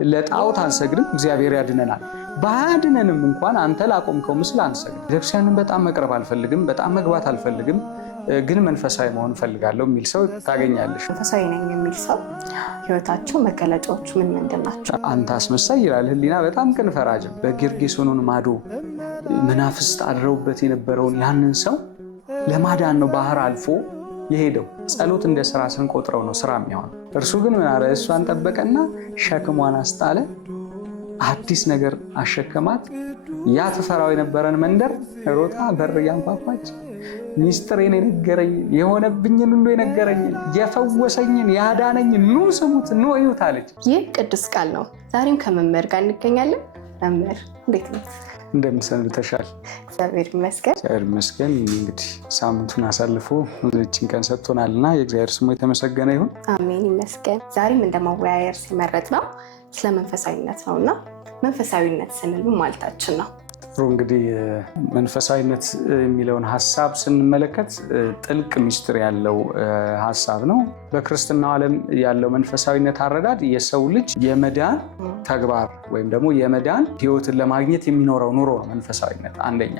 ለጣዖት አንሰግድም፣ እግዚአብሔር ያድነናል። ባያድነንም እንኳን አንተ ላቆምከው ምስል አንሰግድም። ቤተክርስቲያንን በጣም መቅረብ አልፈልግም፣ በጣም መግባት አልፈልግም፣ ግን መንፈሳዊ መሆን ፈልጋለሁ የሚል ሰው ታገኛለሽ። መንፈሳዊ ነኝ የሚል ሰው ህይወታቸው መገለጫዎቹ ምን ምንድን ናቸው? አንተ አስመሳይ ይላል ህሊና። በጣም ቅን ፈራጅም በጌርጌሶኑን ማዶ መናፍስት አድረውበት የነበረውን ያንን ሰው ለማዳን ነው ባህር አልፎ የሄደው። ጸሎት እንደ ስራ ስንቆጥረው ነው ስራ የሚሆነው። እርሱ ግን ምን አለ? እሷን ጠበቀና ሸክሟን አስጣለ፣ አዲስ ነገር አሸከማት። ያ ተፈራው የነበረን መንደር ሮጣ በር ያንኳኳች ሚስጥሬን የነገረኝ የሆነብኝን ሁሉ የነገረኝ የፈወሰኝን ያዳነኝን ኑ ስሙት ኑ እዩት አለች። ይህ ቅዱስ ቃል ነው። ዛሬም ከመምህር ጋር እንገኛለን። መምህር እንዴት ነው? እንደምን ሰንብተሻል? እግዚአብሔር ይመስገን። እግዚአብሔር ይመስገን። እንግዲህ ሳምንቱን አሳልፎ እችን ቀን ሰጥቶናልና የእግዚአብሔር ስሙ የተመሰገነ ይሁን። አሜን ይመስገን። ዛሬም እንደመወያየር ሲመረጥ ነው ስለ መንፈሳዊነት ነውና መንፈሳዊነት ስንል ማለታችን ነው። እንግዲህ መንፈሳዊነት የሚለውን ሐሳብ ስንመለከት ጥልቅ ምስጢር ያለው ሐሳብ ነው። በክርስትናው ዓለም ያለው መንፈሳዊነት አረዳድ የሰው ልጅ የመዳን ተግባር ወይም ደግሞ የመዳን ሕይወትን ለማግኘት የሚኖረው ኑሮ ነው መንፈሳዊነት አንደኛ።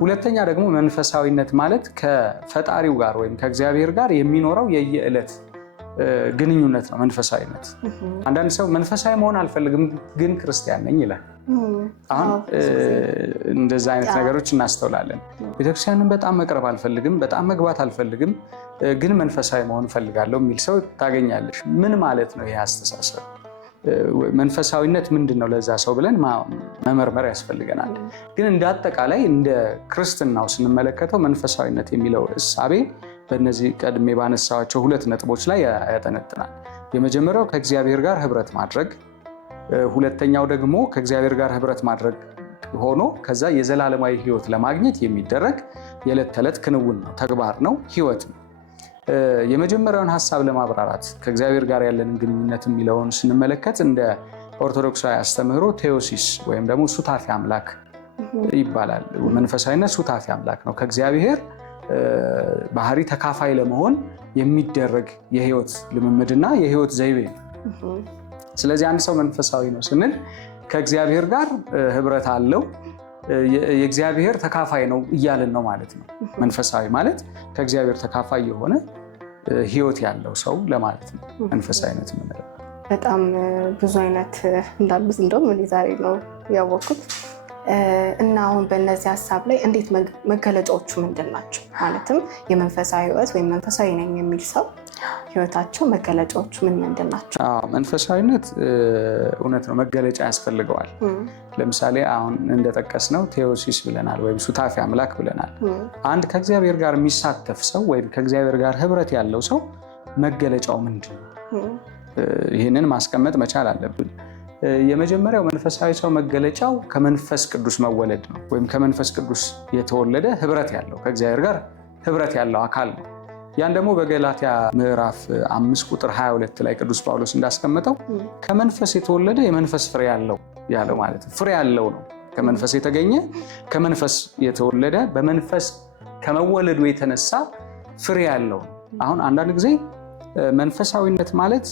ሁለተኛ ደግሞ መንፈሳዊነት ማለት ከፈጣሪው ጋር ወይም ከእግዚአብሔር ጋር የሚኖረው የየዕለት ግንኙነት ነው መንፈሳዊነት። አንዳንድ ሰው መንፈሳዊ መሆን አልፈልግም ግን ክርስቲያን ነኝ ይላል። አሁን እንደዛ አይነት ነገሮች እናስተውላለን። ቤተክርስቲያንን በጣም መቅረብ አልፈልግም፣ በጣም መግባት አልፈልግም፣ ግን መንፈሳዊ መሆን እፈልጋለሁ የሚል ሰው ታገኛለሽ። ምን ማለት ነው ይህ አስተሳሰብ? መንፈሳዊነት ምንድን ነው ለዛ ሰው ብለን መመርመር ያስፈልገናል። ግን እንደ አጠቃላይ እንደ ክርስትናው ስንመለከተው መንፈሳዊነት የሚለው እሳቤ በእነዚህ ቀድሜ ባነሳቸው ሁለት ነጥቦች ላይ ያጠነጥናል። የመጀመሪያው ከእግዚአብሔር ጋር ህብረት ማድረግ፣ ሁለተኛው ደግሞ ከእግዚአብሔር ጋር ህብረት ማድረግ ሆኖ ከዛ የዘላለማዊ ህይወት ለማግኘት የሚደረግ የዕለት ተዕለት ክንውን ነው፣ ተግባር ነው፣ ህይወት ነው። የመጀመሪያውን ሐሳብ ለማብራራት ከእግዚአብሔር ጋር ያለንን ግንኙነት የሚለውን ስንመለከት እንደ ኦርቶዶክሳዊ አስተምህሮ ቴዎሲስ ወይም ደግሞ ሱታፊ አምላክ ይባላል። መንፈሳዊነት ሱታፊ አምላክ ነው። ከእግዚአብሔር ባህሪ ተካፋይ ለመሆን የሚደረግ የህይወት ልምምድና የህይወት ዘይቤ ነው። ስለዚህ አንድ ሰው መንፈሳዊ ነው ስንል ከእግዚአብሔር ጋር ህብረት አለው፣ የእግዚአብሔር ተካፋይ ነው እያልን ነው ማለት ነው። መንፈሳዊ ማለት ከእግዚአብሔር ተካፋይ የሆነ ህይወት ያለው ሰው ለማለት ነው መንፈሳዊነት የምንለው። በጣም ብዙ አይነት እንዳሉት እንደውም እኔ ዛሬ ነው ያወቅኩት። እና አሁን በእነዚህ ሀሳብ ላይ እንዴት መገለጫዎቹ ምንድን ናቸው? ማለትም የመንፈሳዊ ህይወት ወይም መንፈሳዊ ነኝ የሚል ሰው ህይወታቸው መገለጫዎቹ ምን ምንድን ናቸው? መንፈሳዊነት እውነት ነው መገለጫ ያስፈልገዋል። ለምሳሌ አሁን እንደጠቀስነው ቴዎሲስ ብለናል ወይም ሱታፊ አምላክ ብለናል። አንድ ከእግዚአብሔር ጋር የሚሳተፍ ሰው ወይም ከእግዚአብሔር ጋር ህብረት ያለው ሰው መገለጫው ምንድን ነው? ይህንን ማስቀመጥ መቻል አለብን። የመጀመሪያው መንፈሳዊ ሰው መገለጫው ከመንፈስ ቅዱስ መወለድ ነው ወይም ከመንፈስ ቅዱስ የተወለደ ህብረት ያለው ከእግዚአብሔር ጋር ህብረት ያለው አካል ነው። ያን ደግሞ በገላትያ ምዕራፍ 5 ቁጥር 22 ላይ ቅዱስ ጳውሎስ እንዳስቀመጠው ከመንፈስ የተወለደ የመንፈስ ፍሬ ያለው ያለው ማለት ነው። ፍሬ ያለው ነው። ከመንፈስ የተገኘ ከመንፈስ የተወለደ በመንፈስ ከመወለዱ የተነሳ ፍሬ ያለው። አሁን አንዳንድ ጊዜ መንፈሳዊነት ማለት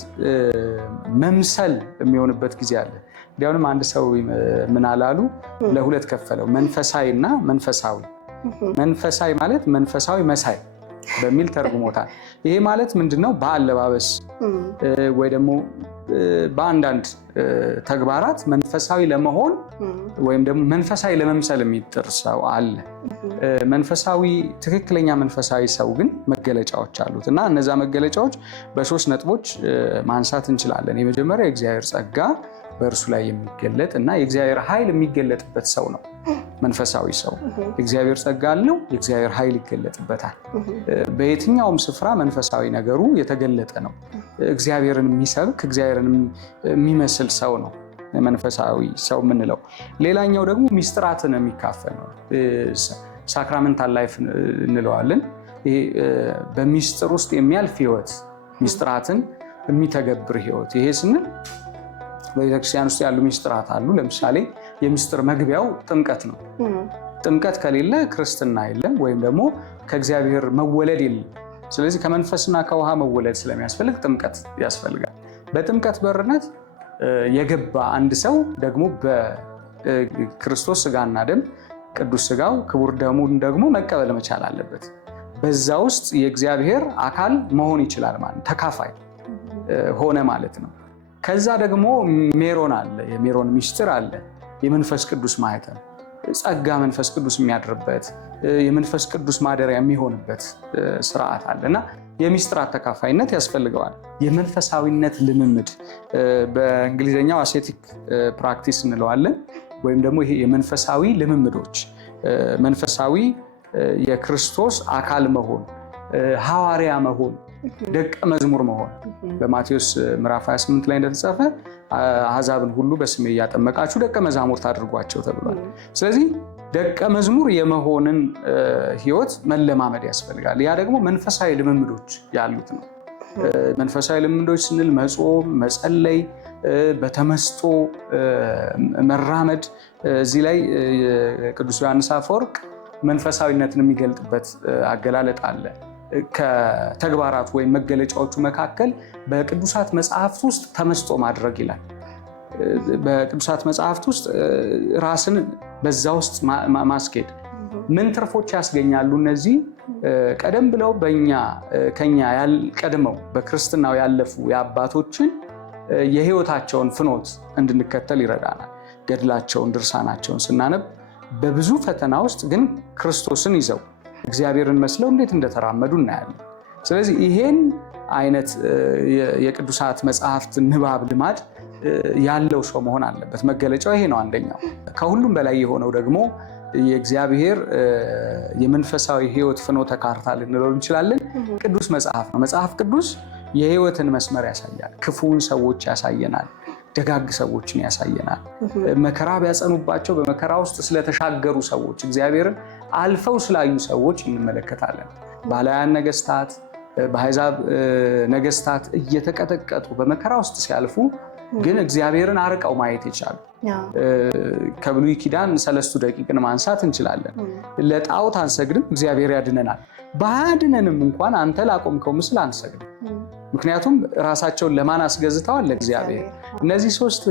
መምሰል የሚሆንበት ጊዜ አለ። እንዲያውም አንድ ሰው ምን አላሉ ለሁለት ከፈለው፣ መንፈሳዊ እና መንፈሳዊ። መንፈሳዊ ማለት መንፈሳዊ መሳይ በሚል ተርጉሞታል። ይሄ ማለት ምንድነው? በአለባበስ ወይ ደግሞ በአንዳንድ ተግባራት መንፈሳዊ ለመሆን ወይም ደግሞ መንፈሳዊ ለመምሰል የሚጥር ሰው አለ። መንፈሳዊ ትክክለኛ መንፈሳዊ ሰው ግን መገለጫዎች አሉት እና እነዛ መገለጫዎች በሶስት ነጥቦች ማንሳት እንችላለን። የመጀመሪያው የእግዚአብሔር ጸጋ በእርሱ ላይ የሚገለጥ እና የእግዚአብሔር ኃይል የሚገለጥበት ሰው ነው መንፈሳዊ ሰው። የእግዚአብሔር ጸጋ አለው፣ የእግዚአብሔር ኃይል ይገለጥበታል። በየትኛውም ስፍራ መንፈሳዊ ነገሩ የተገለጠ ነው። እግዚአብሔርን የሚሰብክ እግዚአብሔርን የሚመስል ሰው ነው መንፈሳዊ ሰው የምንለው። ሌላኛው ደግሞ ሚስጥራትን የሚካፈል ነው፣ ሳክራመንታል ላይፍ እንለዋለን። ይሄ በሚስጥር ውስጥ የሚያልፍ ህይወት፣ ሚስጥራትን የሚተገብር ህይወት። ይሄ ስንል በቤተክርስቲያን ውስጥ ያሉ ሚስጥራት አሉ። ለምሳሌ የሚስጥር መግቢያው ጥምቀት ነው። ጥምቀት ከሌለ ክርስትና የለም ወይም ደግሞ ከእግዚአብሔር መወለድ የለም። ስለዚህ ከመንፈስና ከውሃ መወለድ ስለሚያስፈልግ ጥምቀት ያስፈልጋል። በጥምቀት በርነት የገባ አንድ ሰው ደግሞ በክርስቶስ ስጋና ደም ቅዱስ ስጋው ክቡር ደሙን ደግሞ መቀበል መቻል አለበት። በዛ ውስጥ የእግዚአብሔር አካል መሆን ይችላል ማለት ተካፋይ ሆነ ማለት ነው። ከዛ ደግሞ ሜሮን አለ፣ የሜሮን ሚስጥር አለ፣ የመንፈስ ቅዱስ ማህተም ጸጋ መንፈስ ቅዱስ የሚያድርበት የመንፈስ ቅዱስ ማደሪያ የሚሆንበት ስርዓት አለና የሚስጥራት ተካፋይነት ያስፈልገዋል። የመንፈሳዊነት ልምምድ በእንግሊዝኛው አሴቲክ ፕራክቲስ እንለዋለን። ወይም ደግሞ ይሄ የመንፈሳዊ ልምምዶች መንፈሳዊ የክርስቶስ አካል መሆን፣ ሐዋርያ መሆን፣ ደቀ መዝሙር መሆን በማቴዎስ ምዕራፍ 28 ላይ እንደተጻፈ አሕዛብን ሁሉ በስሜ እያጠመቃችሁ ደቀ መዛሙርት አድርጓቸው ተብሏል። ስለዚህ ደቀ መዝሙር የመሆንን ህይወት መለማመድ ያስፈልጋል። ያ ደግሞ መንፈሳዊ ልምምዶች ያሉት ነው። መንፈሳዊ ልምምዶች ስንል መጾም፣ መጸለይ፣ በተመስጦ መራመድ። እዚህ ላይ ቅዱስ ዮሐንስ አፈወርቅ መንፈሳዊነትን የሚገልጥበት አገላለጥ አለ። ከተግባራት ወይም መገለጫዎቹ መካከል በቅዱሳት መጽሐፍት ውስጥ ተመስጦ ማድረግ ይላል። በቅዱሳት መጽሐፍት ውስጥ ራስን በዛ ውስጥ ማስኬድ ምን ትርፎች ያስገኛሉ? እነዚህ ቀደም ብለው ከኛ ቀድመው በክርስትናው ያለፉ የአባቶችን የህይወታቸውን ፍኖት እንድንከተል ይረዳናል። ገድላቸውን፣ ድርሳናቸውን ስናነብ በብዙ ፈተና ውስጥ ግን ክርስቶስን ይዘው እግዚአብሔርን መስለው እንዴት እንደተራመዱ እናያለን። ስለዚህ ይሄን አይነት የቅዱሳት መጽሐፍት ንባብ ልማድ ያለው ሰው መሆን አለበት። መገለጫው ይሄ ነው አንደኛው። ከሁሉም በላይ የሆነው ደግሞ የእግዚአብሔር የመንፈሳዊ ህይወት ፍኖተ ካርታ ልንለው እንችላለን ቅዱስ መጽሐፍ ነው። መጽሐፍ ቅዱስ የህይወትን መስመር ያሳያል። ክፉውን ሰዎች ያሳየናል፣ ደጋግ ሰዎችን ያሳየናል። መከራ ቢያጸኑባቸው በመከራ ውስጥ ስለተሻገሩ ሰዎች፣ እግዚአብሔርን አልፈው ስላዩ ሰዎች እንመለከታለን። ባላያን ነገስታት፣ በአሕዛብ ነገስታት እየተቀጠቀጡ በመከራ ውስጥ ሲያልፉ ግን እግዚአብሔርን አርቀው ማየት የቻሉ ከብሉይ ኪዳን 3 ደቂቅን ማንሳት እንችላለን። ለጣዖት አንሰግድም፣ እግዚአብሔር ያድነናል። ባያድነንም እንኳን አንተ ላቆምከው ምስል አንሰግድም። ምክንያቱም ራሳቸውን ለማን አስገዝተዋል? ለእግዚአብሔር። እነዚህ 3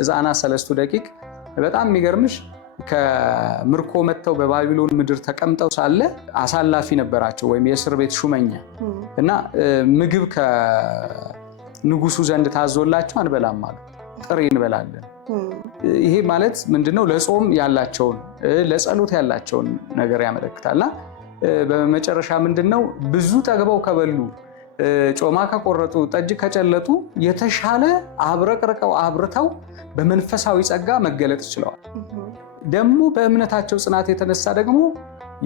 ሕፃናት 3 ደቂቅ በጣም የሚገርምሽ ከምርኮ መጥተው በባቢሎን ምድር ተቀምጠው ሳለ አሳላፊ ነበራቸው ወይም የእስር ቤት ሹመኛ እና ምግብ ከንጉሱ ዘንድ ታዞላቸው አንበላም አሉ። ጥሬ እንበላለን። ይሄ ማለት ምንድነው? ለጾም ያላቸውን ለጸሎት ያላቸውን ነገር ያመለክታልና በመጨረሻ ምንድነው? ብዙ ጠግበው ከበሉ ጮማ ከቆረጡ ጠጅ ከጨለጡ የተሻለ አብረቅርቀው አብርተው በመንፈሳዊ ጸጋ መገለጥ ችለዋል። ደግሞ በእምነታቸው ጽናት የተነሳ ደግሞ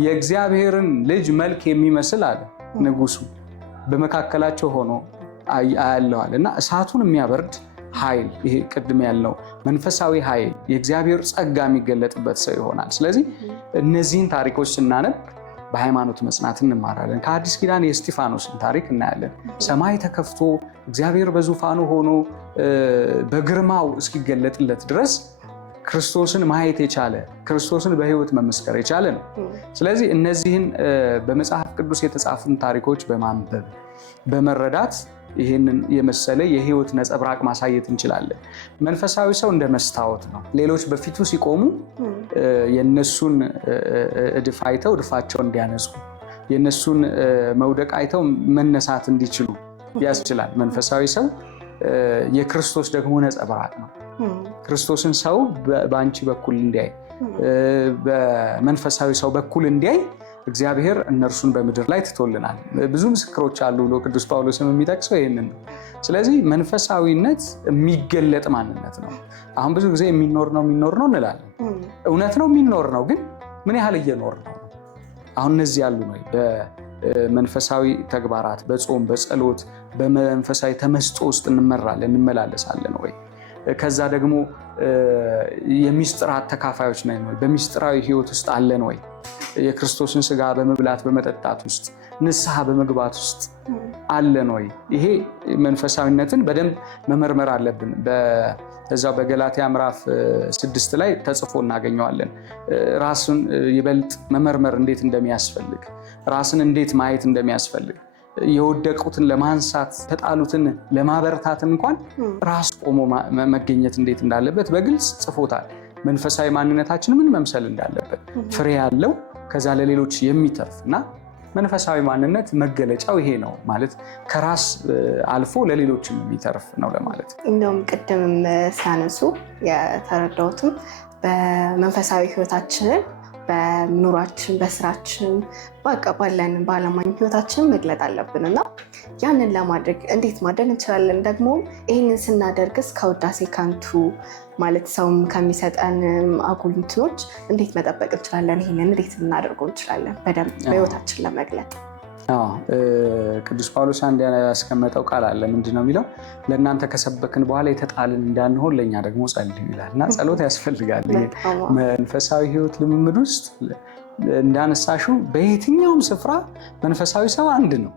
የእግዚአብሔርን ልጅ መልክ የሚመስል አለ ንጉሱ በመካከላቸው ሆኖ አያለዋል እና እሳቱን የሚያበርድ ኃይል፣ ይሄ ቅድም ያልነው መንፈሳዊ ኃይል የእግዚአብሔር ጸጋ የሚገለጥበት ሰው ይሆናል። ስለዚህ እነዚህን ታሪኮች ስናነብ በሃይማኖት መጽናት እንማራለን። ከአዲስ ኪዳን የእስጢፋኖስን ታሪክ እናያለን። ሰማይ ተከፍቶ እግዚአብሔር በዙፋኑ ሆኖ በግርማው እስኪገለጥለት ድረስ ክርስቶስን ማየት የቻለ ክርስቶስን በሕይወት መመስከር የቻለ ነው። ስለዚህ እነዚህን በመጽሐፍ ቅዱስ የተጻፉን ታሪኮች በማንበብ በመረዳት ይህንን የመሰለ የሕይወት ነጸብራቅ ማሳየት እንችላለን። መንፈሳዊ ሰው እንደ መስታወት ነው። ሌሎች በፊቱ ሲቆሙ የነሱን እድፍ አይተው እድፋቸውን እንዲያነጹ፣ የነሱን መውደቅ አይተው መነሳት እንዲችሉ ያስችላል። መንፈሳዊ ሰው የክርስቶስ ደግሞ ነጸብራቅ ነው። ክርስቶስን ሰው በአንቺ በኩል እንዲያይ፣ በመንፈሳዊ ሰው በኩል እንዲያይ እግዚአብሔር እነርሱን በምድር ላይ ትቶልናል። ብዙ ምስክሮች አሉ ብሎ ቅዱስ ጳውሎስም የሚጠቅሰው ይህንን ነው። ስለዚህ መንፈሳዊነት የሚገለጥ ማንነት ነው። አሁን ብዙ ጊዜ የሚኖር ነው እንላለን። እውነት ነው የሚኖር ነው፣ ግን ምን ያህል እየኖር ነው? አሁን እነዚህ ያሉ ነው በመንፈሳዊ ተግባራት፣ በጾም በጸሎት በመንፈሳዊ ተመስጦ ውስጥ እንመላለሳለን ወይ? ከዛ ደግሞ የሚስጥራት ተካፋዮች ነን ወይ? በሚስጥራዊ ህይወት ውስጥ አለን ወይ? የክርስቶስን ስጋ በመብላት በመጠጣት ውስጥ ንስሐ በመግባት ውስጥ አለን ወይ? ይሄ መንፈሳዊነትን በደንብ መመርመር አለብን። በዛው በገላትያ ምዕራፍ 6 ላይ ተጽፎ እናገኘዋለን። ራስን ይበልጥ መመርመር እንዴት እንደሚያስፈልግ፣ ራስን እንዴት ማየት እንደሚያስፈልግ፣ የወደቁትን ለማንሳት ተጣሉትን ለማበረታት እንኳን ራስ ቆሞ መገኘት እንዴት እንዳለበት በግልጽ ጽፎታል። መንፈሳዊ ማንነታችን ምን መምሰል እንዳለበት ፍሬ ያለው ከዛ ለሌሎች የሚተርፍ እና መንፈሳዊ ማንነት መገለጫው ይሄ ነው ማለት ከራስ አልፎ ለሌሎችም የሚተርፍ ነው ለማለት። እንደውም ቅድምም ሲያነሱ የተረዳሁትም በመንፈሳዊ ህይወታችንን በኑሯችን በስራችን በቃ ባለን በዓለማዊ ህይወታችንን መግለጥ አለብን እና ያንን ለማድረግ እንዴት ማድረግ እንችላለን? ደግሞ ይህንን ስናደርግስ ከውዳሴ ከንቱ ማለት ሰውም ከሚሰጠን አጉል እንትኖች እንዴት መጠበቅ እንችላለን? ይህንን እንዴት ልናደርገው እንችላለን በደንብ በህይወታችን ለመግለጥ? ቅዱስ ጳውሎስ አንድ ያስቀመጠው ቃል አለ። ምንድነው የሚለው? ለእናንተ ከሰበክን በኋላ የተጣልን እንዳንሆን ለእኛ ደግሞ ጸልዩ ይላል እና ጸሎት ያስፈልጋል። መንፈሳዊ ህይወት ልምምድ ውስጥ እንዳነሳሹ በየትኛውም ስፍራ መንፈሳዊ ሰው አንድ ነው።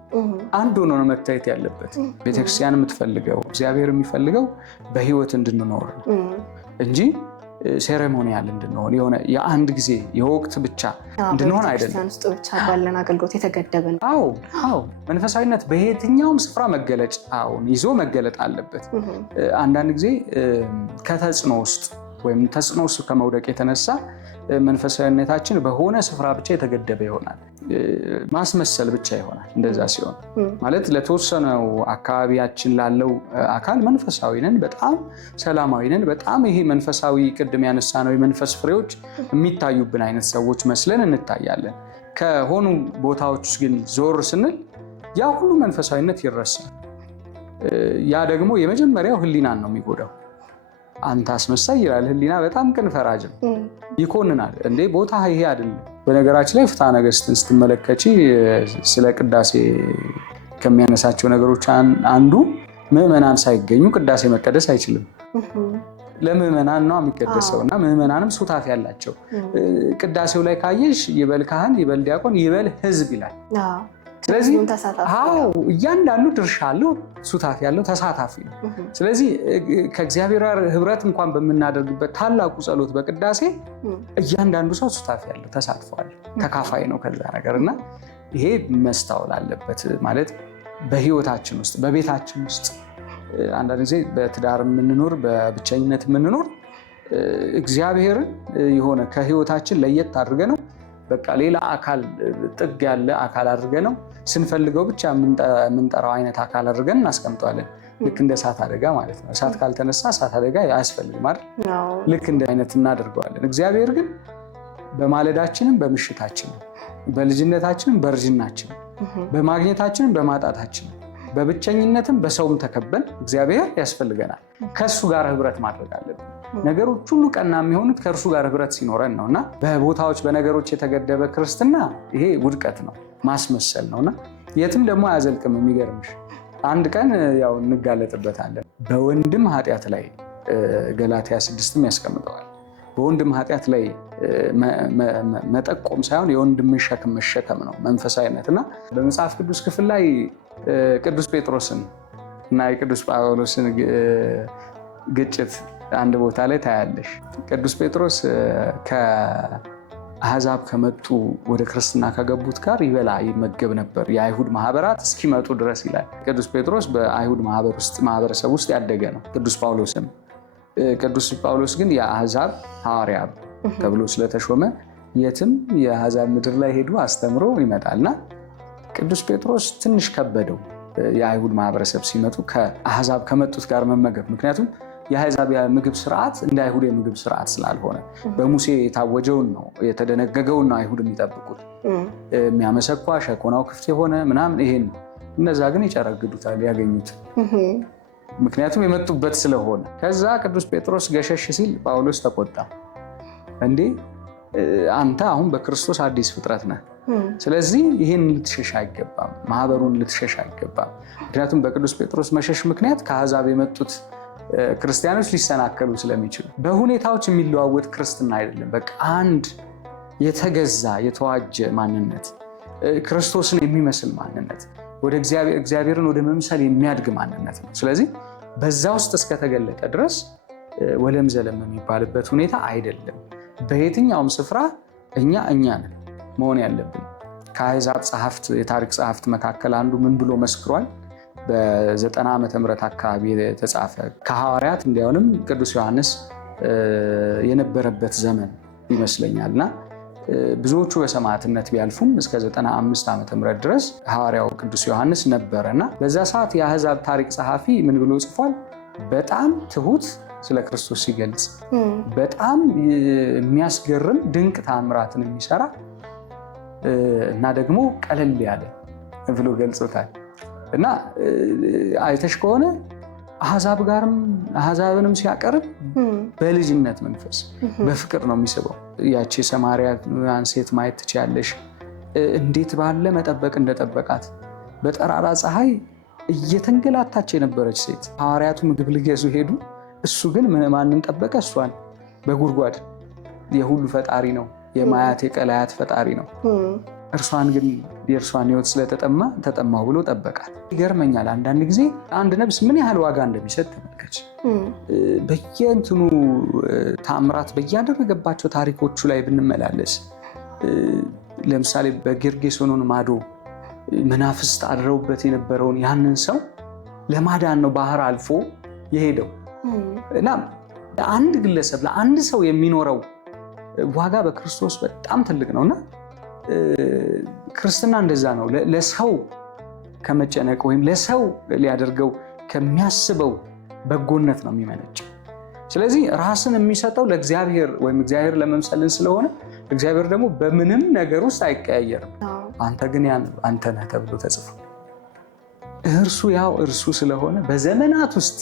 አንድ ሆኖ ነው መታየት ያለበት። ቤተክርስቲያን የምትፈልገው እግዚአብሔር የሚፈልገው በህይወት እንድንኖር ነው እንጂ ሴሬሞኒያል እንድንሆን የሆነ የአንድ ጊዜ የወቅት ብቻ እንድንሆን አይደለም። ቤተክርስቲያን ውስጥ ብቻ ባለን አገልግሎት የተገደበ ነው። አዎ መንፈሳዊነት በየትኛውም ስፍራ መገለጫውን ይዞ መገለጥ አለበት። አንዳንድ ጊዜ ከተጽዕኖ ውስጥ ወይም ተጽዕኖ ውስጥ ከመውደቅ የተነሳ መንፈሳዊነታችን በሆነ ስፍራ ብቻ የተገደበ ይሆናል። ማስመሰል ብቻ ይሆናል። እንደዛ ሲሆን ማለት ለተወሰነው አካባቢያችን ላለው አካል መንፈሳዊ ነን፣ በጣም ሰላማዊ ነን፣ በጣም ይሄ መንፈሳዊ ቅድም ያነሳ ነው የመንፈስ ፍሬዎች የሚታዩብን አይነት ሰዎች መስለን እንታያለን። ከሆኑ ቦታዎች ግን ዞር ስንል ያ ሁሉ መንፈሳዊነት ይረሳል። ያ ደግሞ የመጀመሪያው ህሊናን ነው የሚጎዳው። አንተ አስመሳይ ይላል ህሊና። በጣም ቅን ፈራጅ ነው፣ ይኮንናል። እንዴ ቦታ ይሄ አይደለም። በነገራችን ላይ ፍትሐ ነገሥትን ስትመለከቺ ስለ ቅዳሴ ከሚያነሳቸው ነገሮች አንዱ ምዕመናን ሳይገኙ ቅዳሴ መቀደስ አይችልም። ለምዕመናን ነው የሚቀደሰው እና ምዕመናንም ሱታፌ ያላቸው። ቅዳሴው ላይ ካየሽ ይበል ካህን፣ ይበል ዲያቆን፣ ይበል ህዝብ ይላል። ስለዚህ እያንዳንዱ ድርሻ አለው፣ ሱታፌ ያለው ተሳታፊ ነው። ስለዚህ ከእግዚአብሔር ጋር ህብረት እንኳን በምናደርግበት ታላቁ ጸሎት በቅዳሴ እያንዳንዱ ሰው ሱታፌ ያለው ተሳትፏል፣ ተካፋይ ነው ከዛ ነገር እና ይሄ መስታወል አለበት ማለት በህይወታችን ውስጥ በቤታችን ውስጥ አንዳንድ ጊዜ በትዳር የምንኖር በብቸኝነት የምንኖር እግዚአብሔርን የሆነ ከህይወታችን ለየት አድርገ ነው በቃ ሌላ አካል ጥግ ያለ አካል አድርገ ነው ስንፈልገው ብቻ የምንጠራው አይነት አካል አድርገን እናስቀምጠዋለን። ልክ እንደ እሳት አደጋ ማለት ነው። እሳት ካልተነሳ እሳት አደጋ አያስፈልግም አይደል? ልክ እንደ አይነት እናደርገዋለን። እግዚአብሔር ግን በማለዳችንም በምሽታችንም በልጅነታችንም በእርጅናችንም በማግኘታችንም በማጣታችንም በብቸኝነትም በሰውም ተከበን እግዚአብሔር ያስፈልገናል። ከእሱ ጋር ህብረት ማድረግ አለብን። ነገሮች ሁሉ ቀና የሚሆኑት ከእርሱ ጋር ህብረት ሲኖረን ነው እና በቦታዎች በነገሮች የተገደበ ክርስትና ይሄ ውድቀት ነው፣ ማስመሰል ነው እና የትም ደግሞ አያዘልቅም። የሚገርምሽ አንድ ቀን ያው እንጋለጥበታለን። በወንድም ኃጢአት ላይ ገላትያ 6ም ያስቀምጠዋል። በወንድም ኃጢአት ላይ መጠቆም ሳይሆን የወንድምን ሸክም መሸከም ነው መንፈሳዊነት እና በመጽሐፍ ቅዱስ ክፍል ላይ ቅዱስ ጴጥሮስን እና የቅዱስ ጳውሎስን ግጭት አንድ ቦታ ላይ ታያለሽ። ቅዱስ ጴጥሮስ ከአሕዛብ ከመጡ ወደ ክርስትና ከገቡት ጋር ይበላ ይመገብ ነበር የአይሁድ ማህበራት እስኪመጡ ድረስ ይላል። ቅዱስ ጴጥሮስ በአይሁድ ማህበረሰብ ውስጥ ያደገ ነው። ቅዱስ ጳውሎስ ግን የአሕዛብ ሐዋርያ ተብሎ ስለተሾመ የትም የአሕዛብ ምድር ላይ ሄዱ አስተምሮ ይመጣልና ቅዱስ ጴጥሮስ ትንሽ ከበደው የአይሁድ ማህበረሰብ ሲመጡ ከአሕዛብ ከመጡት ጋር መመገብ። ምክንያቱም የአሕዛብ የምግብ ስርዓት እንደ አይሁድ የምግብ ስርዓት ስላልሆነ በሙሴ የታወጀውን ነው የተደነገገውን ነው አይሁድ የሚጠብቁት። የሚያመሰኳ ሸኮናው ክፍት የሆነ ምናምን ይሄን ነው። እነዛ ግን ይጨረግዱታል ያገኙት፣ ምክንያቱም የመጡበት ስለሆነ። ከዛ ቅዱስ ጴጥሮስ ገሸሽ ሲል ጳውሎስ ተቆጣ። እንዴ አንተ አሁን በክርስቶስ አዲስ ፍጥረት ነህ፣ ስለዚህ ይህን ልትሸሽ አይገባም፣ ማህበሩን ልትሸሽ አይገባም። ምክንያቱም በቅዱስ ጴጥሮስ መሸሽ ምክንያት ከአሕዛብ የመጡት ክርስቲያኖች ሊሰናከሉ ስለሚችሉ። በሁኔታዎች የሚለዋወጥ ክርስትና አይደለም። በቃ አንድ የተገዛ የተዋጀ ማንነት፣ ክርስቶስን የሚመስል ማንነት፣ ወደ እግዚአብሔርን ወደ መምሰል የሚያድግ ማንነት ነው። ስለዚህ በዛ ውስጥ እስከተገለጠ ድረስ ወለም ዘለም የሚባልበት ሁኔታ አይደለም። በየትኛውም ስፍራ እኛ ነን መሆን ያለብን። ከአሕዛብ ጸሐፍት የታሪክ ጸሐፍት መካከል አንዱ ምን ብሎ መስክሯል? በ90 ዓመተ ምህረት አካባቢ የተጻፈ ከሐዋርያት እንዲያውም ቅዱስ ዮሐንስ የነበረበት ዘመን ይመስለኛል እና ብዙዎቹ በሰማዕትነት ቢያልፉም እስከ 95 ዓመተ ምህረት ድረስ ሐዋርያው ቅዱስ ዮሐንስ ነበረ እና በዛ ሰዓት የአሕዛብ ታሪክ ጸሐፊ ምን ብሎ ጽፏል? በጣም ትሁት ስለ ክርስቶስ ሲገልጽ በጣም የሚያስገርም ድንቅ ተአምራትን የሚሰራ እና ደግሞ ቀለል ያለ ብሎ ገልጾታል። እና አይተሽ ከሆነ አሕዛብንም ሲያቀርብ በልጅነት መንፈስ በፍቅር ነው የሚስበው። ያቺ የሰማርያን ሴት ማየት ትችያለሽ። እንዴት ባለ መጠበቅ እንደጠበቃት በጠራራ ፀሐይ እየተንገላታች የነበረች ሴት። ሐዋርያቱ ምግብ ሊገዙ ሄዱ። እሱ ግን ማንን ጠበቀ? እሷን። በጉድጓድ የሁሉ ፈጣሪ ነው፣ የማያት የቀላያት ፈጣሪ ነው። እርሷን ግን የእርሷን ሕይወት ተጠማሁ ብሎ ጠበቃት። ይገርመኛል አንዳንድ ጊዜ አንድ ነፍስ ምን ያህል ዋጋ እንደሚሰጥ ተመልከች። በየእንትኑ ታምራት በያደረገባቸው ታሪኮቹ ላይ ብንመላለስ ለምሳሌ በጌርጌሶኖን ማዶ መናፍስት አድረውበት የነበረውን ያንን ሰው ለማዳን ነው ባህር አልፎ የሄደው እና ለአንድ ግለሰብ ለአንድ ሰው የሚኖረው ዋጋ በክርስቶስ በጣም ትልቅ ነውና ክርስትና እንደዛ ነው። ለሰው ከመጨነቅ ወይም ለሰው ሊያደርገው ከሚያስበው በጎነት ነው የሚመነጭ። ስለዚህ ራስን የሚሰጠው ለእግዚአብሔር ወይም እግዚአብሔር ለመምሰልን ስለሆነ እግዚአብሔር ደግሞ በምንም ነገር ውስጥ አይቀያየርም። አንተ ግን አንተ ነህ ተብሎ ተጽፎ እርሱ ያው እርሱ ስለሆነ በዘመናት ውስጥ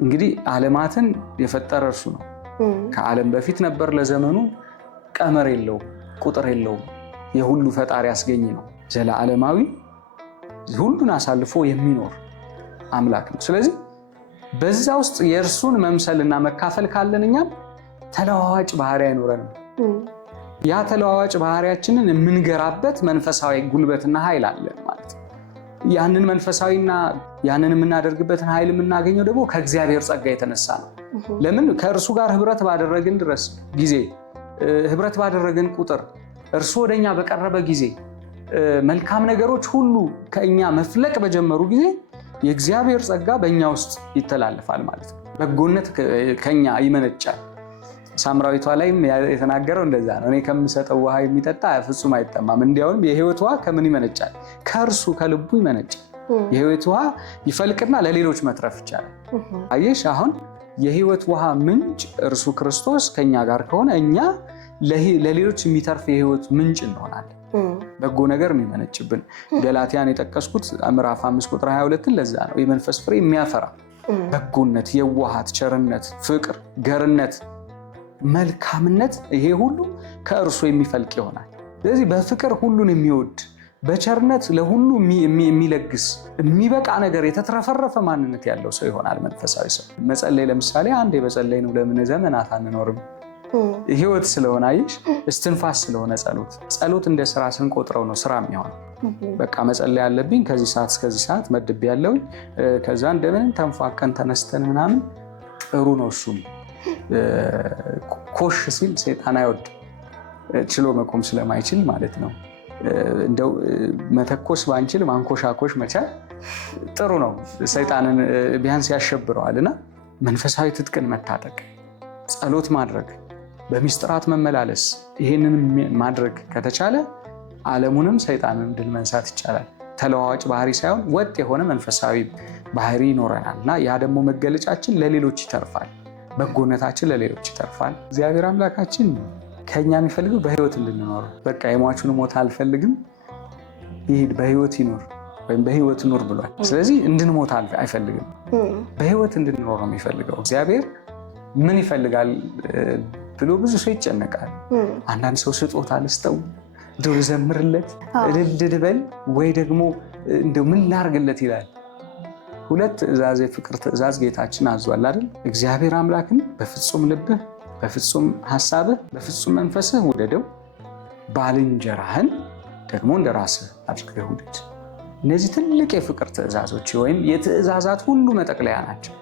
እንግዲህ ዓለማትን የፈጠረ እርሱ ነው። ከዓለም በፊት ነበር። ለዘመኑ ቀመር የለውም፣ ቁጥር የለውም። የሁሉ ፈጣሪ ያስገኝ ነው። ዘለዓለማዊ ሁሉን አሳልፎ የሚኖር አምላክ ነው። ስለዚህ በዛ ውስጥ የእርሱን መምሰልና መካፈል ካለን እኛም ተለዋዋጭ ባህሪ አይኖረንም። ያ ተለዋዋጭ ባህሪያችንን የምንገራበት መንፈሳዊ ጉልበትና ኃይል አለን ማለት ነው። ያንን መንፈሳዊና ያንን የምናደርግበትን ኃይል የምናገኘው ደግሞ ከእግዚአብሔር ጸጋ የተነሳ ነው። ለምን? ከእርሱ ጋር ህብረት ባደረግን ድረስ ጊዜ ህብረት ባደረግን ቁጥር እርሱ ወደኛ በቀረበ ጊዜ መልካም ነገሮች ሁሉ ከእኛ መፍለቅ በጀመሩ ጊዜ የእግዚአብሔር ጸጋ በእኛ ውስጥ ይተላለፋል ማለት ነው። በጎነት ከኛ ይመነጫል። ሳምራዊቷ ላይም የተናገረው እንደዛ ነው። እኔ ከምሰጠው ውሃ የሚጠጣ ፍጹም አይጠማም። እንዲያውም የህይወት ውሃ ከምን ይመነጫል? ከእርሱ ከልቡ ይመነጫል። የህይወት ውሃ ይፈልቅና ለሌሎች መትረፍ ይቻላል። አየሽ፣ አሁን የህይወት ውሃ ምንጭ እርሱ ክርስቶስ ከኛ ጋር ከሆነ እኛ ለሌሎች የሚተርፍ የህይወት ምንጭ እንሆናለን። በጎ ነገር የሚመነጭብን ገላትያን የጠቀስኩት ምዕራፍ 5 ቁጥር 22 ለዛ ነው። የመንፈስ ፍሬ የሚያፈራ በጎነት፣ የዋሃት፣ ቸርነት፣ ፍቅር፣ ገርነት፣ መልካምነት፣ ይሄ ሁሉ ከእርሱ የሚፈልቅ ይሆናል። ስለዚህ በፍቅር ሁሉን የሚወድ በቸርነት ለሁሉ የሚለግስ የሚበቃ ነገር የተትረፈረፈ ማንነት ያለው ሰው ይሆናል መንፈሳዊ ሰው። መጸለይ ለምሳሌ አንዴ በጸለይ ነው ለምን ዘመናት አንኖርም? ህይወት ስለሆነ አየሽ፣ እስትንፋስ ስለሆነ ጸሎት እንደ ስራ ስንቆጥረው ነው ስራ የሚሆነው። በቃ መጸለይ ያለብኝ ከዚህ ሰዓት እስከዚህ ሰዓት መድብ ያለውኝ ከዛ እንደምንም ተንፏቀን ተነስተን ምናምን ጥሩ ነው። እሱም ኮሽ ሲል ሰይጣን አይወድ ችሎ መቆም ስለማይችል ማለት ነው። እንደው መተኮስ ባንችል ማንኮሻኮሽ መቻል ጥሩ ነው። ሰይጣንን ቢያንስ ያሸብረዋልና መንፈሳዊ ትጥቅን መታጠቅ፣ ጸሎት ማድረግ፣ በሚስጥራት መመላለስ፣ ይህንን ማድረግ ከተቻለ ዓለሙንም ሰይጣንን ድል መንሳት ይቻላል። ተለዋዋጭ ባህሪ ሳይሆን ወጥ የሆነ መንፈሳዊ ባህሪ ይኖረናል እና ያ ደግሞ መገለጫችን ለሌሎች ይተርፋል። በጎነታችን ለሌሎች ይተርፋል። እግዚአብሔር አምላካችን ከኛ የሚፈልገው በህይወት እንድንኖር፣ በቃ የሟቹን ሞት አልፈልግም ይሄድ በህይወት ይኖር ወይም በህይወት ኑር ብሏል። ስለዚህ እንድንሞት አይፈልግም፣ በህይወት እንድንኖር ነው የሚፈልገው። እግዚአብሔር ምን ይፈልጋል ብሎ ብዙ ሰው ይጨነቃል። አንዳንድ ሰው ስጦታ ልስጠው፣ እንደው ልዘምርለት፣ እልል ልበል ወይ ደግሞ እንደው ምን ላርግለት ይላል። ሁለት ትእዛዝ፣ የፍቅር ትእዛዝ ጌታችን አዟል አይደል? እግዚአብሔር አምላክን በፍጹም ልብህ፣ በፍጹም ሐሳብህ፣ በፍጹም መንፈስህ ውደደው፣ ባልንጀራህን ደግሞ እንደ ራስህ አድርገህ ውደድ። እነዚህ ትልቅ የፍቅር ትእዛዞች ወይም የትእዛዛት ሁሉ መጠቅለያ ናቸው።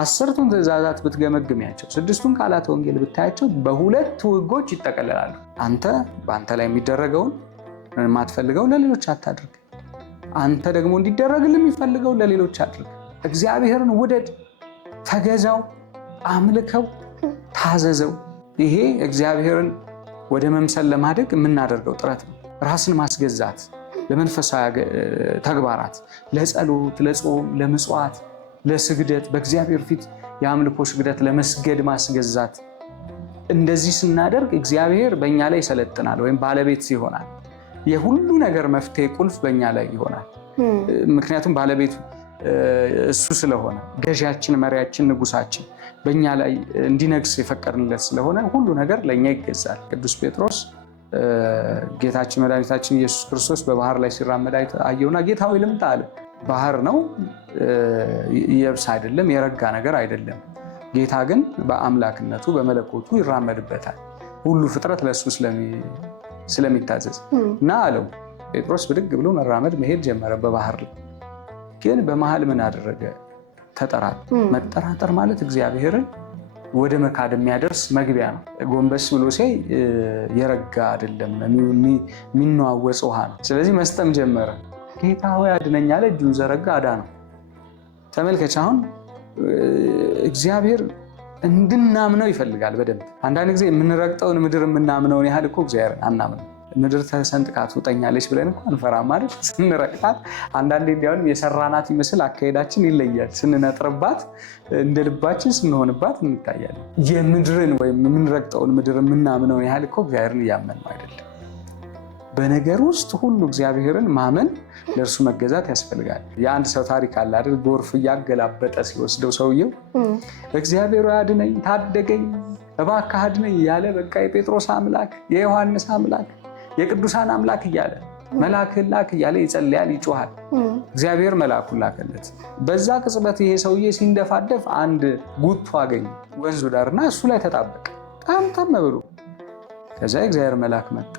10ቱን ትእዛዛት ብትገመግሚያቸው፣ 6ቱን ቃላተ ወንጌል ብታያቸው በሁለት ሕጎች ይጠቀለላሉ። አንተ በአንተ ላይ የሚደረገውን የማትፈልገው ለሌሎች አታድርግ። አንተ ደግሞ እንዲደረግልህ የሚፈልገው ለሌሎች አድርግ። እግዚአብሔርን ውደድ፣ ተገዛው፣ አምልከው፣ ታዘዘው። ይሄ እግዚአብሔርን ወደ መምሰል ለማደግ የምናደርገው ጥረት ነው። ራስን ማስገዛት ለመንፈሳዊ ተግባራት፣ ለጸሎት፣ ለጾም፣ ለምጽዋት፣ ለስግደት፣ በእግዚአብሔር ፊት የአምልኮ ስግደት ለመስገድ ማስገዛት። እንደዚህ ስናደርግ እግዚአብሔር በእኛ ላይ ይሰለጥናል ወይም ባለቤት ይሆናል። የሁሉ ነገር መፍትሄ ቁልፍ በእኛ ላይ ይሆናል። ምክንያቱም ባለቤቱ እሱ ስለሆነ ገዢያችን፣ መሪያችን፣ ንጉሳችን በእኛ ላይ እንዲነግስ የፈቀድንለት ስለሆነ ሁሉ ነገር ለእኛ ይገዛል። ቅዱስ ጴጥሮስ ጌታችን መድኃኒታችን ኢየሱስ ክርስቶስ በባህር ላይ ሲራመድ አየውና ጌታ ሆይ ልምጣ አለ። ባህር ነው፣ የብስ አይደለም፣ የረጋ ነገር አይደለም። ጌታ ግን በአምላክነቱ በመለኮቱ ይራመድበታል፣ ሁሉ ፍጥረት ለእሱ ስለሚታዘዝ እና አለው። ጴጥሮስ ብድግ ብሎ መራመድ መሄድ ጀመረ በባህር ላይ። ግን በመሃል ምን አደረገ? ተጠራጠረ። መጠራጠር ማለት እግዚአብሔርን ወደ መካድ የሚያደርስ መግቢያ ነው። ጎንበስ ብሎ ሲያይ የረጋ አይደለም፣ የሚነዋወጽ ውሃ ነው። ስለዚህ መስጠም ጀመረ። ጌታ ሆይ አድነኝ አለ። እጁን ዘረጋ፣ አዳነው። ተመልከች፣ አሁን እግዚአብሔር እንድናምነው ይፈልጋል በደንብ። አንዳንድ ጊዜ የምንረግጠውን ምድር የምናምነውን ያህል እኮ እግዚአብሔር አናምነው። ምድር ተሰንጥቃ ትውጠኛለች ብለን እኮ አንፈራም ማለት ስንረግጣት። አንዳንዴ እንዲያውም የሰራናት ይመስል አካሄዳችን ይለያል። ስንነጥርባት፣ እንደ ልባችን ስንሆንባት እንታያለን። የምድርን ወይም የምንረግጠውን ምድር የምናምነውን ያህል እኮ እግዚአብሔርን እያመን ነው አይደለም። በነገር ውስጥ ሁሉ እግዚአብሔርን ማመን፣ ለእርሱ መገዛት ያስፈልጋል። የአንድ ሰው ታሪክ አለ አይደል? ጎርፍ እያገላበጠ ሲወስደው ሰውየው እግዚአብሔር አድነኝ፣ ታደገኝ፣ እባክህ አድነኝ እያለ በቃ የጴጥሮስ አምላክ፣ የዮሐንስ አምላክ፣ የቅዱሳን አምላክ እያለ መልአክህን ላክ እያለ ይጸልያል፣ ይጮሃል። እግዚአብሔር መልአኩን ላከለት። በዛ ቅጽበት ይሄ ሰውዬ ሲንደፋደፍ አንድ ጉቶ አገኘ ወንዙ ዳርና እሱ ላይ ተጣበቀ ታም ብሎ። ከዛ እግዚአብሔር መልአክ መጣ።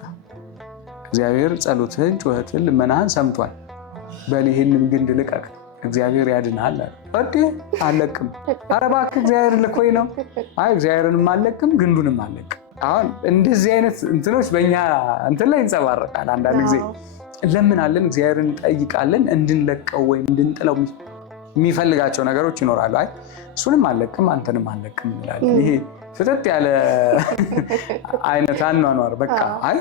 እግዚአብሔር ጸሎትህን፣ ጩኸትህን፣ ልመናህን ሰምቷል። በል ይህንን ግንድ ልቀቅ፣ እግዚአብሔር ያድናል አለ። አለቅም። ኧረ እባክህ እግዚአብሔር ልኮኝ ነው። አይ እግዚአብሔርንም አለቅም፣ ግንዱንም አለቅም። አሁን እንደዚህ አይነት እንትኖች በእኛ እንትን ላይ ይንጸባረቃል። አንዳንድ ጊዜ ለምናለን፣ እግዚአብሔርን እንጠይቃለን፣ እንድንለቀው ወይም እንድንጥለው የሚፈልጋቸው ነገሮች ይኖራሉ። አይ እሱንም አለቅም፣ አንተንም አለቅም እንላለን። ይሄ ፍጥጥ ያለ አይነት አኗኗር በቃ አይ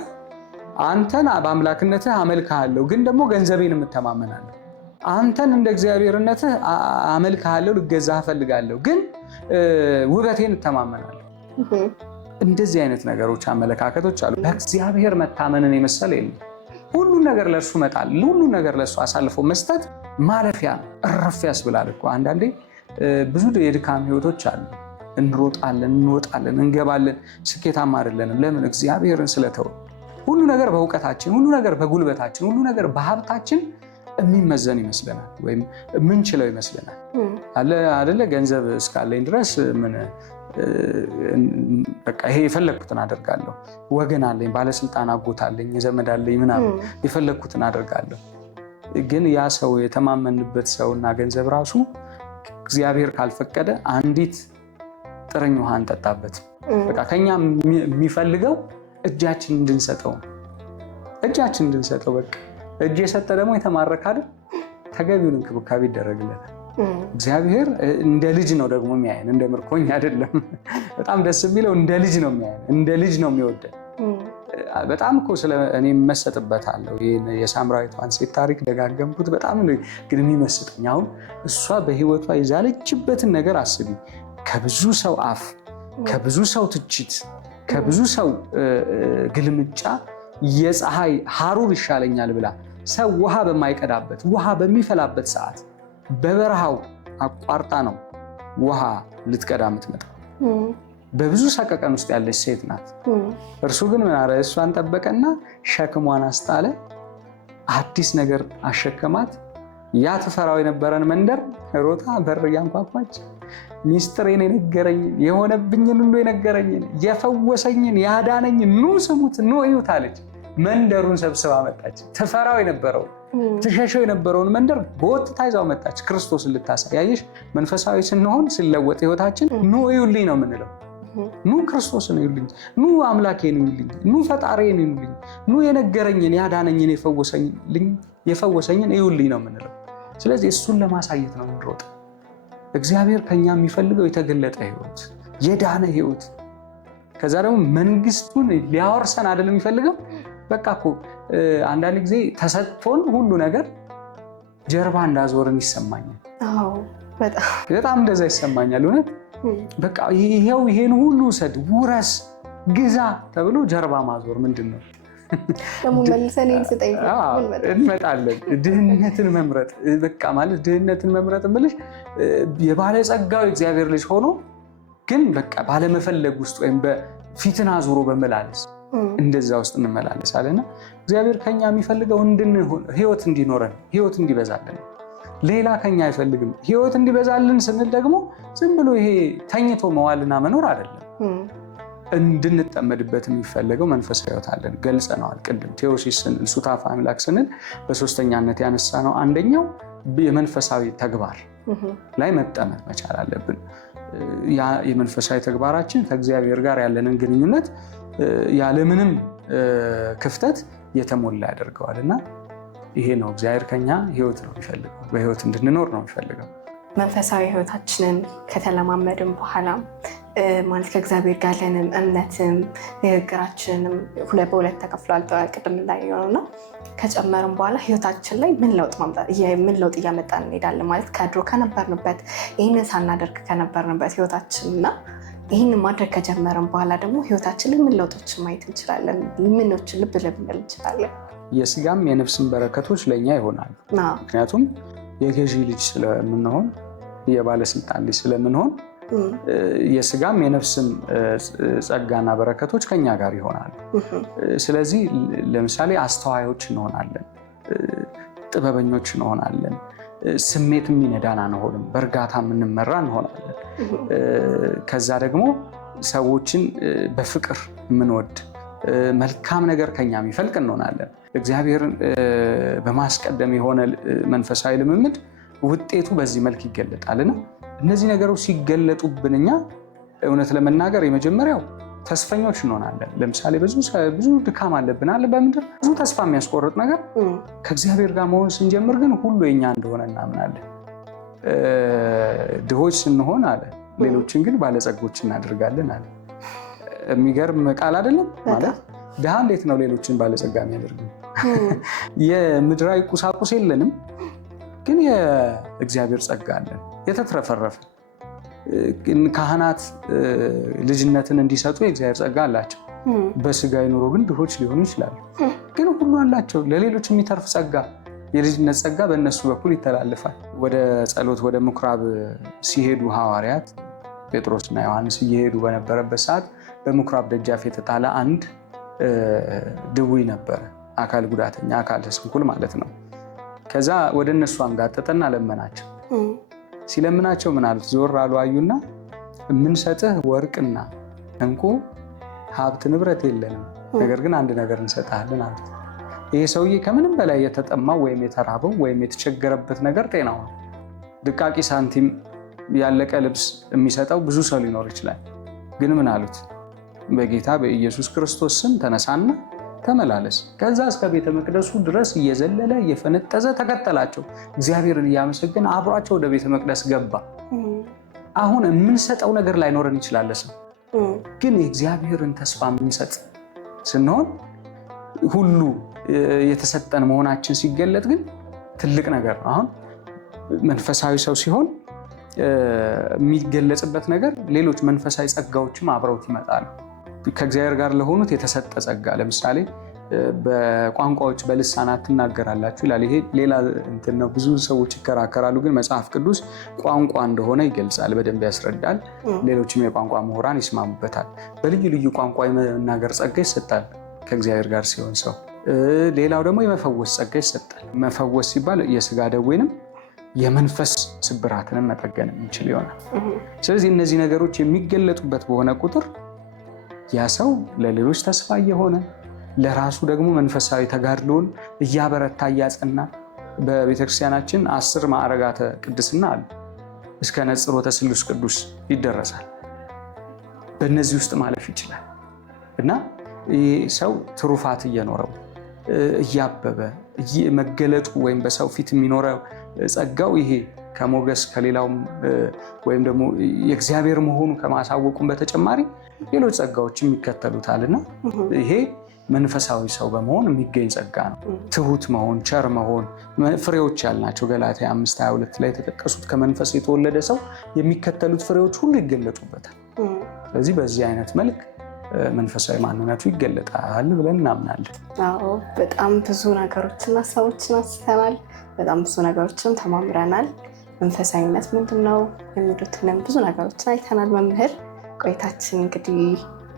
አንተን በአምላክነትህ አመልክሃለሁ፣ ግን ደግሞ ገንዘቤን የምተማመናለሁ። አንተን እንደ እግዚአብሔርነትህ አመልክሃለሁ፣ ልገዛህ እፈልጋለሁ፣ ግን ውበቴን እተማመናለሁ። እንደዚህ አይነት ነገሮች፣ አመለካከቶች አሉ። በእግዚአብሔር መታመንን የመሰለ የለም። ሁሉን ነገር ለእርሱ መጣል፣ ሁሉን ነገር ለእርሱ አሳልፎ መስጠት ማለፊያ ነው። እረፍ ያስብላል እኮ። አንዳንዴ ብዙ የድካም ህይወቶች አሉ። እንሮጣለን፣ እንወጣለን፣ እንገባለን፣ ስኬታማ አይደለንም። ለምን? እግዚአብሔርን ስለተው። ሁሉ ነገር በእውቀታችን፣ ሁሉ ነገር በጉልበታችን፣ ሁሉ ነገር በሀብታችን የሚመዘን ይመስለናል፣ ወይም የምንችለው ይመስለናል። አደለ? ገንዘብ እስካለኝ ድረስ ምን በቃ ይሄ የፈለግኩትን አደርጋለሁ፣ ወገን አለኝ፣ ባለስልጣን አጎት አለኝ፣ ዘመድ አለኝ፣ ምናምን የፈለግኩትን አደርጋለሁ። ግን ያ ሰው የተማመንበት ሰውና ገንዘብ ራሱ እግዚአብሔር ካልፈቀደ አንዲት ጥርኝ ውሃ እንጠጣበት። በቃ ከኛ የሚፈልገው እጃችን እንድንሰጠው፣ እጃችን እንድንሰጠው። በቃ እጅ የሰጠ ደግሞ የተማረከ አይደል? ተገቢውን እንክብካቤ ይደረግለታል። እግዚአብሔር እንደ ልጅ ነው ደግሞ የሚያየን፣ እንደ ምርኮኛ አይደለም። በጣም ደስ የሚለው እንደ ልጅ ነው የሚያየን፣ እንደ ልጅ ነው የሚወደን። በጣም እኮ እኔ መሰጥበታለሁ። ይህን የሳምራዊቷን ሴት ታሪክ ደጋገምኩት። በጣም ግን የሚመስጠኝ አሁን እሷ በህይወቷ የዛለችበትን ነገር አስቢ። ከብዙ ሰው አፍ፣ ከብዙ ሰው ትችት፣ ከብዙ ሰው ግልምጫ የፀሐይ ሐሩር ይሻለኛል ብላ ሰው ውሃ በማይቀዳበት ውሃ በሚፈላበት ሰዓት በበረሃው አቋርጣ ነው ውሃ ልትቀዳ የምትመጣ። በብዙ ሰቀቀን ውስጥ ያለች ሴት ናት። እርሱ ግን ምን አለ? እሷን ጠበቀና ሸክሟን አስጣለ፣ አዲስ ነገር አሸከማት። ያ ትፈራው የነበረን መንደር ሮጣ በር እያንኳኳች ሚስጥሬን የነገረኝን፣ የሆነብኝን ሁሉ የነገረኝን፣ የፈወሰኝን፣ ያዳነኝን ኑ ስሙት፣ ኑ እዩት አለች። መንደሩን ሰብስባ መጣች። ትፈራው የነበረውን ትሸሸው የነበረውን መንደር በወጥታ ይዛው መጣች። ክርስቶስን ልታሳይ። ያየሽ፣ መንፈሳዊ ስንሆን ሲለወጥ ህይወታችን ኑ እዩልኝ ነው የምንለው። ኑ ክርስቶስን እዩልኝ፣ ኑ አምላኬን እዩልኝ፣ ኑ ፈጣሪዬን እዩልኝ፣ ኑ የነገረኝን ያዳነኝን የፈወሰኝን እዩልኝ ነው የምንለው። ስለዚህ እሱን ለማሳየት ነው የምንሮጥ። እግዚአብሔር ከኛ የሚፈልገው የተገለጠ ህይወት፣ የዳነ ህይወት፣ ከዛ ደግሞ መንግስቱን ሊያወርሰን አይደለም የሚፈልገው። በቃ እኮ አንዳንድ ጊዜ ተሰጥቶን ሁሉ ነገር ጀርባ እንዳዞርን ይሰማኛል። በጣም እንደዛ ይሰማኛል እውነት። በቃ ይሄው ይሄን ሁሉ ውሰድ፣ ውረስ፣ ግዛ ተብሎ ጀርባ ማዞር ምንድን ነው? እንመጣለን። ድህነትን መምረጥ በቃ ማለት ድህነትን መምረጥ ብልሽ የባለጸጋው እግዚአብሔር ልጅ ሆኖ ግን በቃ ባለመፈለግ ውስጥ ወይም በፊትን አዙሮ በመላለስ እንደዛ ውስጥ እንመላለሳለንና እግዚአብሔር ከኛ የሚፈልገው ህይወት እንዲኖረን፣ ህይወት እንዲበዛልን፣ ሌላ ከኛ አይፈልግም። ህይወት እንዲበዛልን ስንል ደግሞ ዝም ብሎ ይሄ ተኝቶ መዋልና መኖር አይደለም። እንድንጠመድበት የሚፈለገው መንፈሳዊ ህይወት አለን። ገልጸነዋል ቅድም። ቴዎሲስ ስንል ሱታፍ አምላክ ስንል በሶስተኛነት ያነሳ ነው። አንደኛው የመንፈሳዊ ተግባር ላይ መጠመድ መቻል አለብን። ያ የመንፈሳዊ ተግባራችን ከእግዚአብሔር ጋር ያለንን ግንኙነት ያለምንም ክፍተት የተሞላ ያደርገዋል እና ይሄ ነው እግዚአብሔር ከኛ ህይወት ነው የሚፈልገው፣ በህይወት እንድንኖር ነው የሚፈልገው። መንፈሳዊ ህይወታችንን ከተለማመድን በኋላ ማለት ከእግዚአብሔር ጋር ያለንን እምነትም ንግግራችንም በሁለት ተከፍሏል ቅድም እንዳየነው እና ከጨመርን በኋላ ህይወታችን ላይ ምን ለውጥ እያመጣን እንሄዳለን ማለት ከድሮ ከነበርንበት ይህንን ሳናደርግ ከነበርንበት ህይወታችን እና ይህንን ማድረግ ከጀመርን በኋላ ደግሞ ህይወታችን ላይ ምን ለውጦችን ማየት እንችላለን? ምኖችን ልብ ልንል እንችላለን? የስጋም የነፍስም በረከቶች ለእኛ ይሆናሉ። ምክንያቱም የገዢ ልጅ ስለምንሆን፣ የባለስልጣን ልጅ ስለምንሆን የስጋም የነፍስም ጸጋና በረከቶች ከኛ ጋር ይሆናሉ። ስለዚህ ለምሳሌ አስተዋዮች እንሆናለን፣ ጥበበኞች እንሆናለን፣ ስሜት የሚነዳን አንሆንም፣ በእርጋታ የምንመራ እንሆናለን። ከዛ ደግሞ ሰዎችን በፍቅር የምንወድ መልካም ነገር ከኛ የሚፈልቅ እንሆናለን። እግዚአብሔርን በማስቀደም የሆነ መንፈሳዊ ልምምድ ውጤቱ በዚህ መልክ ይገለጣልና እነዚህ ነገሮች ሲገለጡብን እኛ እውነት ለመናገር የመጀመሪያው ተስፈኞች እንሆናለን። ለምሳሌ ብዙ ድካም አለብን አለ በምድር ብዙ ተስፋ የሚያስቆርጥ ነገር። ከእግዚአብሔር ጋር መሆን ስንጀምር ግን ሁሉ የኛ እንደሆነ እናምናለን። ድሆች ስንሆን አለ ሌሎችን ግን ባለጸጎች እናደርጋለን አለ። የሚገርም ቃል አይደለም? ማለት ድሃ እንዴት ነው ሌሎችን ባለጸጋ የሚያደርገው? የምድራዊ ቁሳቁስ የለንም፣ ግን የእግዚአብሔር ጸጋ አለን የተትረፈረፈ። ካህናት ልጅነትን እንዲሰጡ የእግዚአብሔር ጸጋ አላቸው። በስጋዊ ኑሮ ግን ድሆች ሊሆኑ ይችላሉ፣ ግን ሁሉ አላቸው ለሌሎች የሚተርፍ ጸጋ። የልጅነት ጸጋ በእነሱ በኩል ይተላልፋል። ወደ ጸሎት ወደ ምኩራብ ሲሄዱ ሐዋርያት ጴጥሮስና ዮሐንስ እየሄዱ በነበረበት ሰዓት በምኩራብ ደጃፍ የተጣለ አንድ ድውይ ነበረ፣ አካል ጉዳተኛ፣ አካል ስንኩል ማለት ነው። ከዛ ወደ እነሱ አንጋጠጠና ለመናቸው። ሲለምናቸው ምን አሉት? ዞር አሉ፣ አዩና የምንሰጥህ ወርቅና እንቁ ሀብት ንብረት የለንም፣ ነገር ግን አንድ ነገር እንሰጥሃለን አሉት። ይሄ ሰውዬ ከምንም በላይ የተጠማው ወይም የተራበው ወይም የተቸገረበት ነገር ጤናው ነው። ድቃቂ ሳንቲም ያለቀ ልብስ የሚሰጠው ብዙ ሰው ሊኖር ይችላል። ግን ምን አሉት? በጌታ በኢየሱስ ክርስቶስ ስም ተነሳና ተመላለስ። ከዛ እስከ ቤተ መቅደሱ ድረስ እየዘለለ እየፈነጠዘ ተከተላቸው። እግዚአብሔርን እያመሰገነ አብሯቸው ወደ ቤተ መቅደስ ገባ። አሁን የምንሰጠው ነገር ላይኖረን ይችላል ሰው፣ ግን የእግዚአብሔርን ተስፋ የምንሰጥ ስንሆን ሁሉ የተሰጠን መሆናችን ሲገለጥ ግን ትልቅ ነገር ነው። አሁን መንፈሳዊ ሰው ሲሆን የሚገለጽበት ነገር ሌሎች መንፈሳዊ ጸጋዎችም አብረውት ይመጣሉ። ከእግዚአብሔር ጋር ለሆኑት የተሰጠ ጸጋ፣ ለምሳሌ በቋንቋዎች በልሳናት ትናገራላችሁ ይላል። ይሄ ሌላ እንትን ነው፣ ብዙ ሰዎች ይከራከራሉ። ግን መጽሐፍ ቅዱስ ቋንቋ እንደሆነ ይገልጻል፣ በደንብ ያስረዳል። ሌሎችም የቋንቋ ምሁራን ይስማሙበታል። በልዩ ልዩ ቋንቋ የመናገር ጸጋ ይሰጣል ከእግዚአብሔር ጋር ሲሆን ሰው። ሌላው ደግሞ የመፈወስ ጸጋ ይሰጣል። መፈወስ ሲባል የስጋ ደዌንም የመንፈስ ስብራትንም መጠገን የሚችል ይሆናል። ስለዚህ እነዚህ ነገሮች የሚገለጡበት በሆነ ቁጥር ያ ሰው ለሌሎች ተስፋ እየሆነ ለራሱ ደግሞ መንፈሳዊ ተጋድሎን እያበረታ እያጸና፣ በቤተክርስቲያናችን 10 ማዕረጋተ ቅድስና አሉ። እስከ ነጽሮተ ስሉስ ቅዱስ ይደረሳል። በእነዚህ ውስጥ ማለፍ ይችላል እና ይህ ሰው ትሩፋት እየኖረው እያበበ መገለጡ ወይም በሰው ፊት የሚኖረው ጸጋው ይሄ ከሞገስ ከሌላውም ወይም ደግሞ የእግዚአብሔር መሆኑ ከማሳወቁም በተጨማሪ ሌሎች ጸጋዎችም ይከተሉታልና ይሄ መንፈሳዊ ሰው በመሆን የሚገኝ ጸጋ ነው። ትሁት መሆን፣ ቸር መሆን ፍሬዎች ያልናቸው ገላትያ 5:22 ላይ የተጠቀሱት ከመንፈስ የተወለደ ሰው የሚከተሉት ፍሬዎች ሁሉ ይገለጡበታል። ስለዚህ በዚህ አይነት መልክ መንፈሳዊ ማንነቱ ይገለጣል ብለን እናምናለን። አዎ፣ በጣም ብዙ ነገሮችን ሀሳቦችን አንስተናል። በጣም ብዙ ነገሮችን ተማምረናል። መንፈሳዊነት ምንድን ነው የሚሉትንም ብዙ ነገሮችን አይተናል። መምህር ቆይታችን እንግዲህ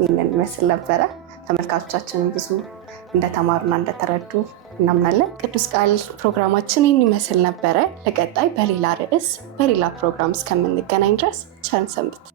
ይህንን ይመስል ነበረ። ተመልካቾቻችንን ብዙ እንደተማሩና እንደተረዱ እናምናለን። ቅዱስ ቃል ፕሮግራማችን ይህን ይመስል ነበረ። ለቀጣይ በሌላ ርዕስ በሌላ ፕሮግራም እስከምንገናኝ ድረስ ቸር ሰንብቱ።